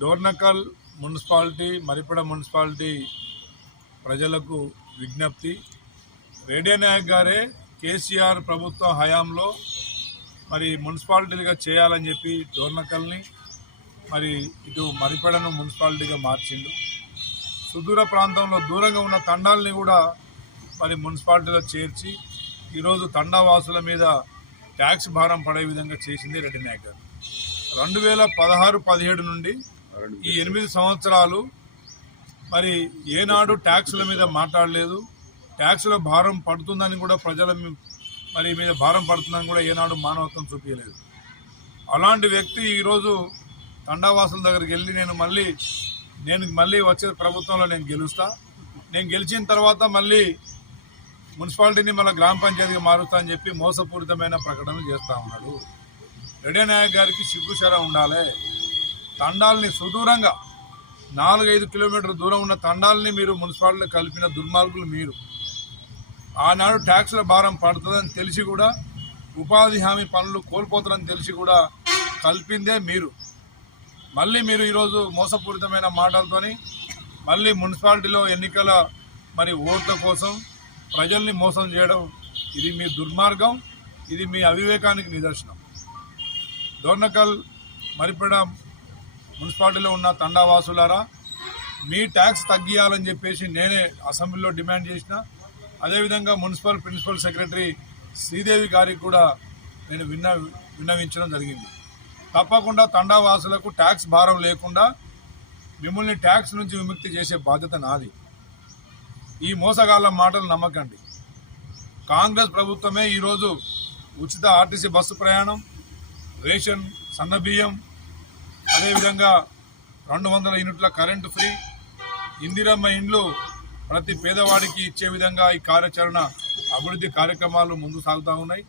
Dornakal municipality మరిపడ municipality ప్రజలకు విజ్ఞప్తి. Radio Naik గారే కేసీఆర్ ప్రభుత్వం హయాంలో మరి మున్సిపాలిటీగా చేయాలని చెప్పి డోర్నకల్ని మరి ఇటు మరిపడను మున్సిపాలిటీగా మార్చిండు. సుదూర ప్రాంతంలో దూరంగా ఉన్న తండాలని కూడా మరి మున్సిపాలిటీలో చేర్చి ఈరోజు తండావాసుల మీద ట్యాక్స్ భారం పడే విధంగా చేసింది రెడ్డి నాయక్ గారు. 2016-17 నుండి ఈ 8 సంవత్సరాలు మరి ఏనాడు ట్యాక్సుల మీద మాట్లాడలేదు. ట్యాక్సుల భారం పడుతుందని కూడా ప్రజల మరి మీద భారం పడుతుందని కూడా ఏనాడు మానవత్వం చూపించలేదు. అలాంటి వ్యక్తి ఈరోజు తండావాసుల దగ్గరికి వెళ్ళి నేను మళ్ళీ వచ్చే ప్రభుత్వంలో నేను గెలుస్తా, నేను గెలిచిన తర్వాత మళ్ళీ మున్సిపాలిటీని మళ్ళీ గ్రామ పంచాయతీగా మారుస్తా అని చెప్పి మోసపూరితమైన ప్రకటనలు చేస్తూ ఉన్నాడు. రెడ్డి నాయక్ గారికి సిగ్గుశర ఉండాలి. తండాలని సుదూరంగా 4-5 కిలోమీటర్ల దూరం ఉన్న తండాలని మీరు మున్సిపాలిటీలో కలిపిన దుర్మార్గులు మీరు. ఆనాడు ట్యాక్సుల భారం పడుతుందని తెలిసి కూడా ఉపాధి హామీ పనులు కోల్పోతారని తెలిసి కూడా కలిపిందే మీరు. మళ్ళీ మీరు ఈరోజు మోసపూరితమైన మాటలతోని మళ్ళీ మున్సిపాలిటీలో ఎన్నికల మరి ఓట్ల కోసం ప్రజల్ని మోసం చేయడం, ఇది మీ దుర్మార్గం, ఇది మీ అవివేకానికి నిదర్శనం. డోర్నకల్ మరిపడ మున్సిపాలిటీలో ఉన్న తండావాసులారా, మీ ట్యాక్స్ తగ్గియాలని చెప్పేసి నేనే అసెంబ్లీలో డిమాండ్ చేసిన. అదేవిధంగా మున్సిపల్ ప్రిన్సిపల్ సెక్రటరీ శ్రీదేవి గారికి కూడా నేను విన్నవించడం జరిగింది. తప్పకుండా తండావాసులకు ట్యాక్స్ భారం లేకుండా మిమ్మల్ని ట్యాక్స్ నుంచి విముక్తి చేసే బాధ్యత నాది. ఈ మోసగాళ్ళ మాటలు నమ్మకండి. కాంగ్రెస్ ప్రభుత్వమే ఈరోజు ఉచిత ఆర్టీసీ బస్సు ప్రయాణం, రేషన్ సన్నబియ్యం, అదేవిధంగా 200 యూనిట్ల కరెంటు ఫ్రీ, ఇందిరమ్మ ఇండ్లు ప్రతి పేదవాడికి ఇచ్చే విధంగా ఈ కార్యాచరణ అభివృద్ధి కార్యక్రమాలు ముందు సాగుతూ ఉన్నాయి.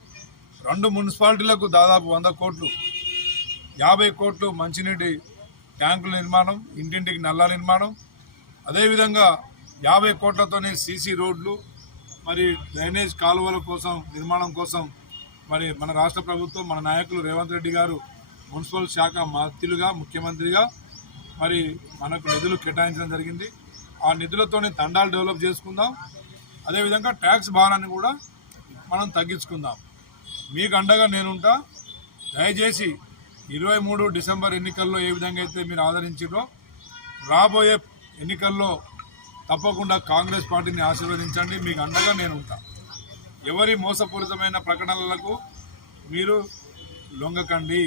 2 మున్సిపాలిటీలకు దాదాపు 100 కోట్లు, 50 కోట్లు మంచినీటి ట్యాంకుల నిర్మాణం, ఇంటింటికి నల్లా నిర్మాణం, అదేవిధంగా 50 కోట్లతోనే సీసీ రోడ్లు, మరి డ్రైనేజ్ కాలువల కోసం నిర్మాణం కోసం మరి మన రాష్ట్ర ప్రభుత్వం, మన నాయకులు రేవంత్ రెడ్డి గారు మున్సిపల్ శాఖ మంత్రులుగా, ముఖ్యమంత్రిగా మరి మనకు నిధులు కేటాయించడం జరిగింది. ఆ నిధులతోనే తండాలు డెవలప్ చేసుకుందాం. అదేవిధంగా ట్యాక్స్ భారాన్ని కూడా మనం తగ్గించుకుందాం. మీకు అండగా నేనుంటా. దయచేసి 23 డిసెంబర్ ఎన్నికల్లో ఏ విధంగా అయితే మీరు ఆదరించారో రాబోయే ఎన్నికల్లో తప్పకుండా కాంగ్రెస్ పార్టీని ఆశీర్వదించండి. మీకు అండగా నేను ఉంటా. ఎవరి మోసపూరితమైన ప్రకటనలకు మీరు లొంగకండి.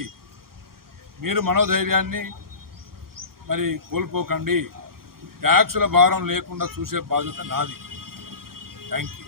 మీరు మనోధైర్యాన్ని మరి కోల్పోకండి. ట్యాక్సుల భారం లేకుండా చూసే బాధ్యత నాది. Thank you.